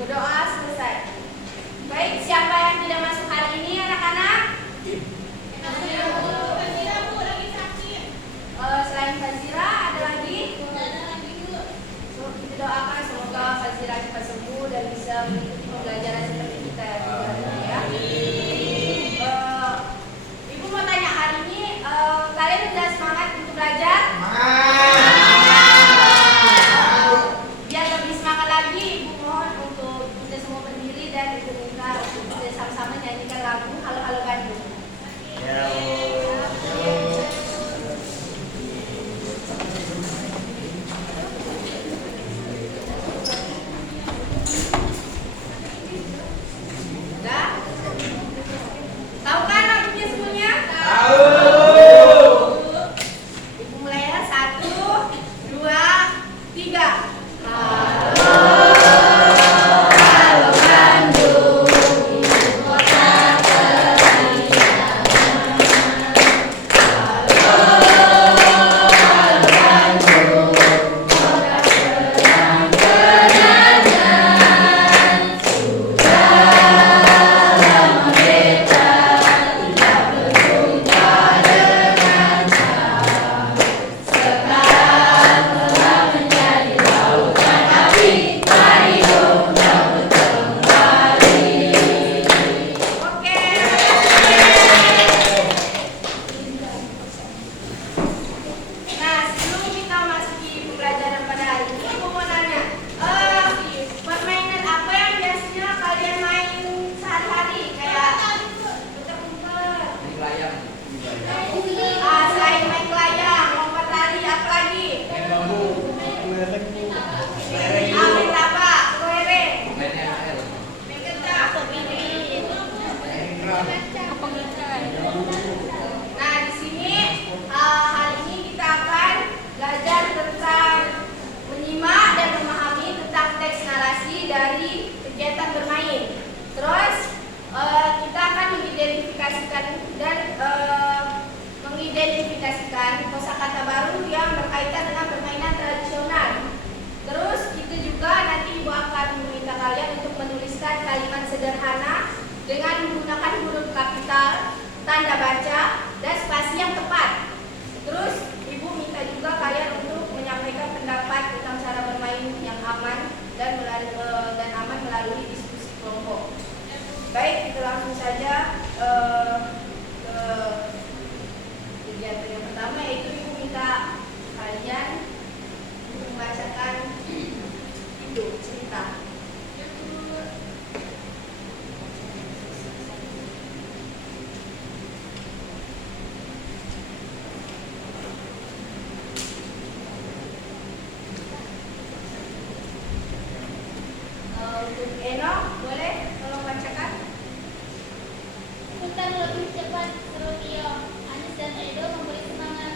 Berdoa selesai. Baik, siapa yang tidak masuk hari ini anak-anak? Selain Fazira ada lagi? So, kita doakan semoga Fazira cepat sembuh dan bisa mengikuti pembelajaran seperti kita ya. Ibu mau tanya hari ini kalian sudah semangat untuk belajar? Biar lebih semangat lagi, Ibu mohon untuk kita semua berdiri dan Ibu minta untuk bisa sama-sama nyanyikan lagu Halo Halo Bandung. Tahu kan lagunya semuanya? Tahu. Ibu mulai ya, 1, 2, 3. Halo, halo Bandung, ibu kota terindah. Halo, halo Bandung, kota kenang-kenangan. Sudah lama beta tidak berjumpa dengan kau. Sekarang telah menjadi lautan api, mari dong sambut kembali. Oke. Nah, sebelum kita masuki pembelajaran pada hari ini, aku mau nanya, permainan apa yang biasanya kalian main sehari-hari? Kayak puter-puter. Selain main kelayang, lompat lari, apa lagi? Main tabak, kelereng, main kencak, Nah, di sini hari ini kita akan belajar tentang menyimak dan memahami tentang teks narasi dari kegiatan bermain. Terus kita akan mengidentifikasikan dan kosakata baru yang berkaitan dengan permainan tradisional. Terus itu juga nanti Ibu akan meminta kalian untuk menuliskan kalimat sederhana dengan menggunakan huruf kapital, tanda baca, dan spasi yang tepat. Terus Ibu minta juga kalian untuk menyampaikan pendapat tentang cara bermain yang aman dan aman melalui diskusi kelompok. Baik, kita langsung saja ke kegiatan yang pertama, yaitu Ibu minta kalian untuk membacakan itu cerita. Untuk Eno, boleh tolong bacakan? Putar lebih cepat, seru Tio. Anis dan Edo memberi semangat.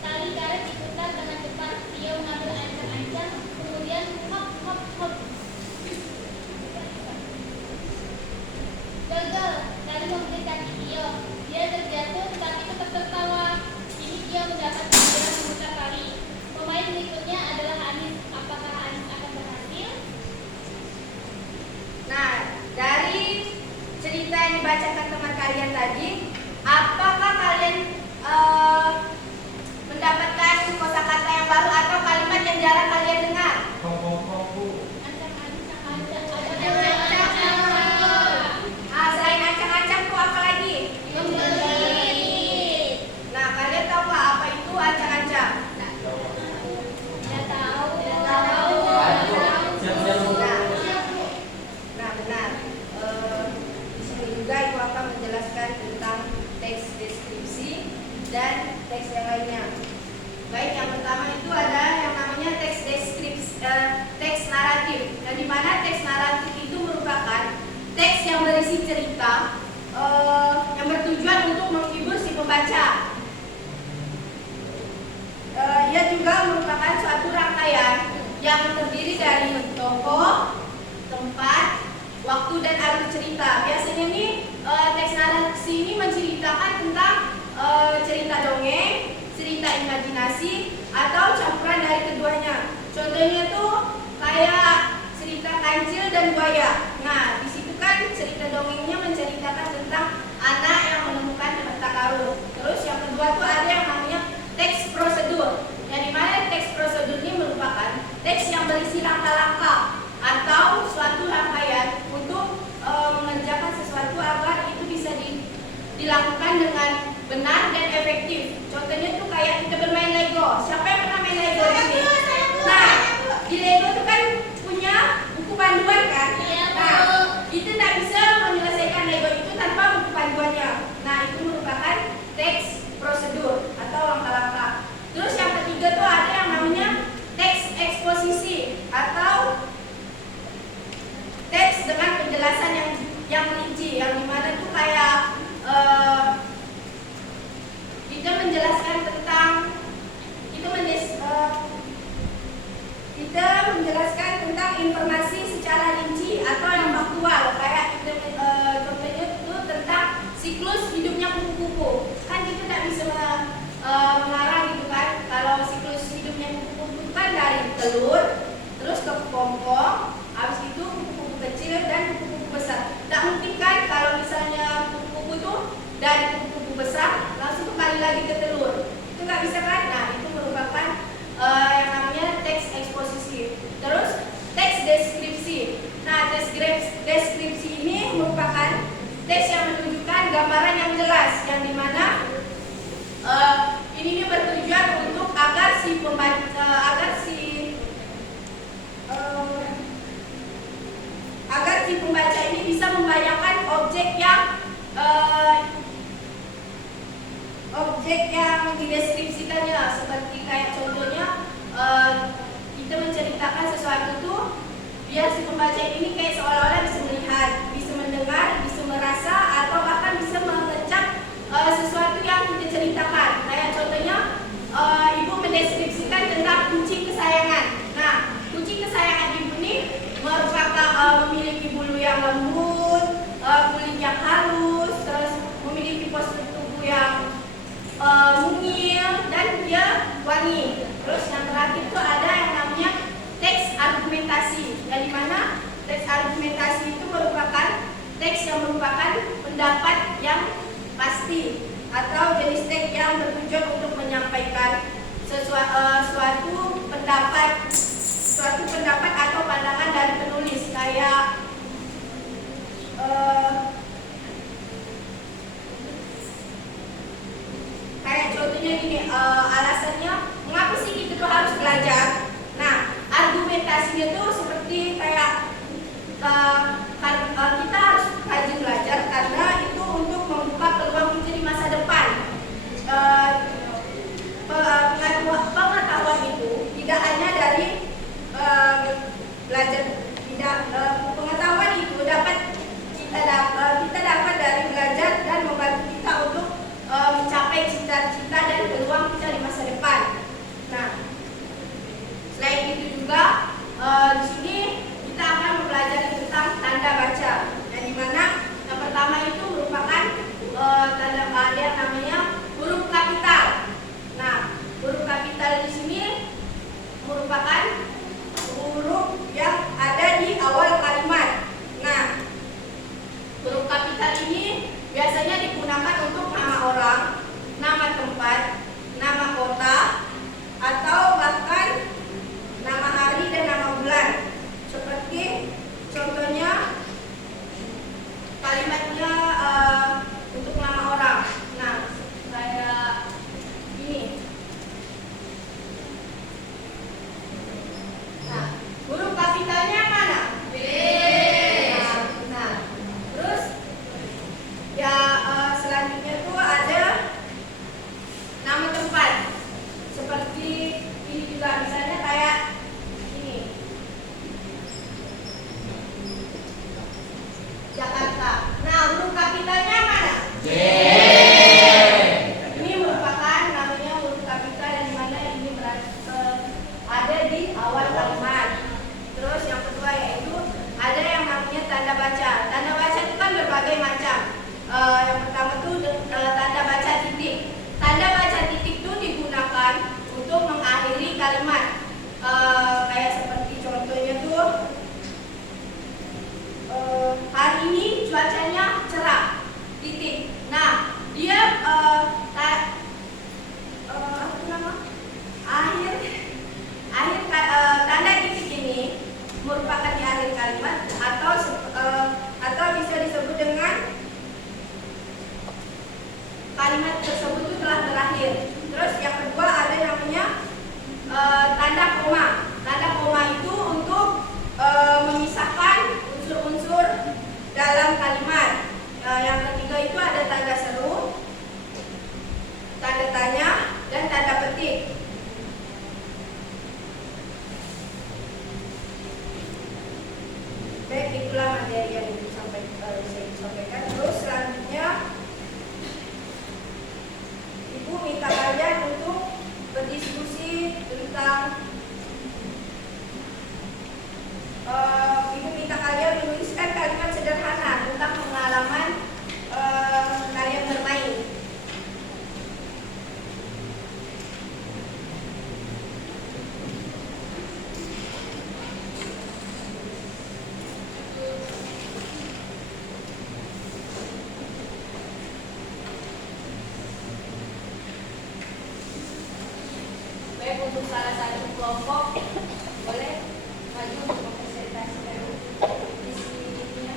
Tali karet diputar dengan cepat. Tio mengambil ancang-ancang, kemudian hop hop hop. Gagal, tali memberi kaki Tio. Dia terjatuh tetapi tetap tertawa. Kini Tio mendapat pelajaran memutar tali. Pemain berikutnya adalah Anis. Apakah Anis akan berhasil? Nah, dari cerita yang dibacakan teman kalian tadi, apakah kalian mendapatkan kosakata yang baru atau kalimat yang jarang kalian dengar? Selain ancang-ancang tuh apa lagi? Nah, kalian tahu nggak apa itu ancang-ancang? Tidak tahu. Nah, benar. Di sini juga Ibu akan menjelaskan tentang teks deskripsi dan teks yang lainnya. Baik, yang pertama itu ada yang namanya teks deskripsi, teks naratif. Dan di mana teks naratif itu merupakan teks yang berisi cerita yang bertujuan untuk menghibur si pembaca. Ia juga merupakan suatu rangkaian yang terdiri dari tokoh, tempat, waktu, dan alur cerita. Biasanya nih teks narasi ini menceritakan tentang cerita dongeng, cerita imajinasi, atau campuran dari keduanya. Contohnya tuh kayak cerita cerita kancil dan buaya. Nah, di situ kan cerita dongengnya menceritakan tentang anak yang menemukan harta karun. Terus yang kedua tuh ada yang namanya teks prosedur. Yang dimana teks prosedur ini merupakan teks yang berisi langkah-langkah atau suatu rangkaian untuk mengerjakan sesuatu agar itu bisa dilakukan dengan benar dan efektif. Contohnya tuh kayak kita bermain Lego. Siapa yang pernah main Lego di sini? Nah, di Lego tuh kan punya buku panduan kan? Iya, Nah, Bu. itu tidak bisa menyelesaikan Lego itu tanpa buku panduannya. Nah, itu merupakan teks prosedur atau langkah-langkah. Terus yang ketiga tuh ada yang namanya teks eksposisi atau teks dengan penjelasan yang rinci, yang dimana tuh kayak kita menjelaskan tentang kita menjelaskan tentang informasi secara rinci atau yang faktual, kayak kita contohnya itu tentang siklus hidupnya kupu-kupu. Kan kita tidak bisa mengarang gitu kan, kalau siklus hidupnya kupu-kupu itu kan dari telur terus ke kepompong, habis itu kupu-kupu kecil dan kupu-kupu besar. Tidak mungkin kan kalau misalnya kupu-kupu itu dari kupu-kupu besar langsung kembali lagi ke telur, itu nggak bisa kan? Nah, itu merupakan yang namanya teks eksposisi. Terus teks deskripsi. Nah, teks deskripsi ini merupakan teks yang menunjukkan gambaran yang jelas, yang dimana ini bertujuan untuk agar si pembaca ini bisa membayangkan objek yang dideskripsikannya, seperti kayak contohnya kita menceritakan sesuatu tuh biar si pembaca ini kayak seolah-olah bisa melihat, bisa mendengar, bisa merasa, atau bahkan bisa mengecap sesuatu yang kita ceritakan. Kayak contohnya ibu mendeskripsikan tentang kucing kesayangan. Nah, kucing kesayangan ibu ini merupakan memiliki bulu yang lembut, kulit yang halus, terus memiliki postur tubuh yang mungil, dan dia wangi. Terus yang terakhir itu ada yang namanya teks argumentasi, yang dimana teks argumentasi itu merupakan teks yang merupakan pendapat yang pasti atau jenis teks yang bertujuan untuk menyampaikan suatu pendapat atau pandangan dari penulis, kayak contohnya gini, alasannya mengapa sih kita tuh harus belajar. Nah, argumentasinya tuh seperti kayak kita harus rajin belajar karena itu untuk membuka peluang kita di masa depan. Pengetahuan itu tidak hanya dari belajar, pengetahuan itu kita dapat dari belajar dan membantu kita untuk mencapai cita-cita dan peluang kita di masa depan. Nah, selain itu juga di sini kita akan mempelajari tentang tanda baca, yang dimana yang pertama itu merupakan tanda ada yang namanya huruf kapital. Nah, huruf kapital di sini merupakan huruf yang ada di awal kalimat. Nah, huruf kapital ini biasanya digunakan untuk nama orang, nama tempat, nama kota, atau bahkan nama hari dan nama bulan. Seperti contohnya kalimatnya untuk nama orang. Nah, kelompok boleh maju untuk mempresentasikan isinya.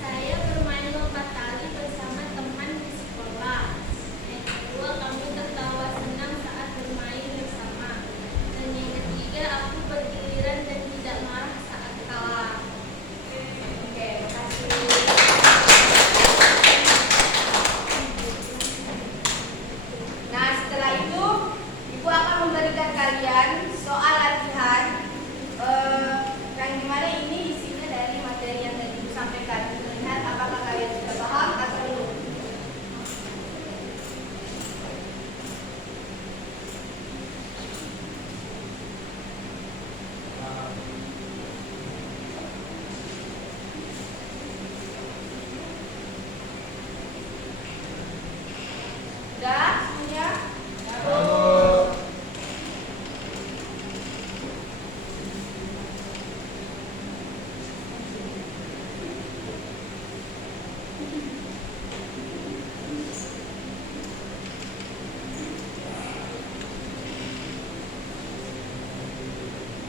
Saya bermain lompat tali bersama teman di sekolah. Yang kedua, kami tertawa senang saat bermain bersama. Dan yang ketiga, aku bergiliran dan tidak marah saat kalah. Oke, makasih. Nah, setelah itu Ibu akan memberikan kalian soal latihan yang dimana ini isinya dari materi yang tadi Ibu sampaikan. Lihat apakah kalian sudah paham atau belum. Sudah semuanya?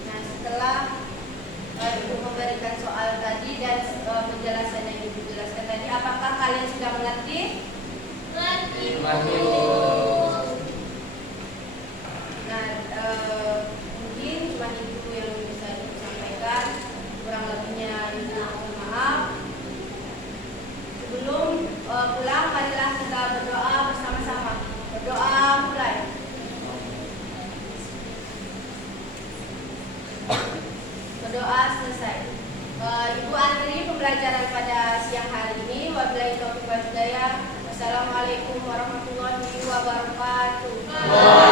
Nah, setelah Ibu memberikan soal tadi dan penjelasan yang Ibu jelaskan tadi, apakah kalian sudah mengerti? Nah, mungkin cuma itu yang bisa Ibu sampaikan. Kurang lebihnya Ibu mohon maaf. Sebelum pulang, marilah kita berdoa bersama-sama. Berdoa mulai. Berdoa selesai. Ibu akhiri pembelajaran pada siang hari ini. Wabillahi taufiq wal hidayah. Wassalamualaikum warahmatullahi wabarakatuh.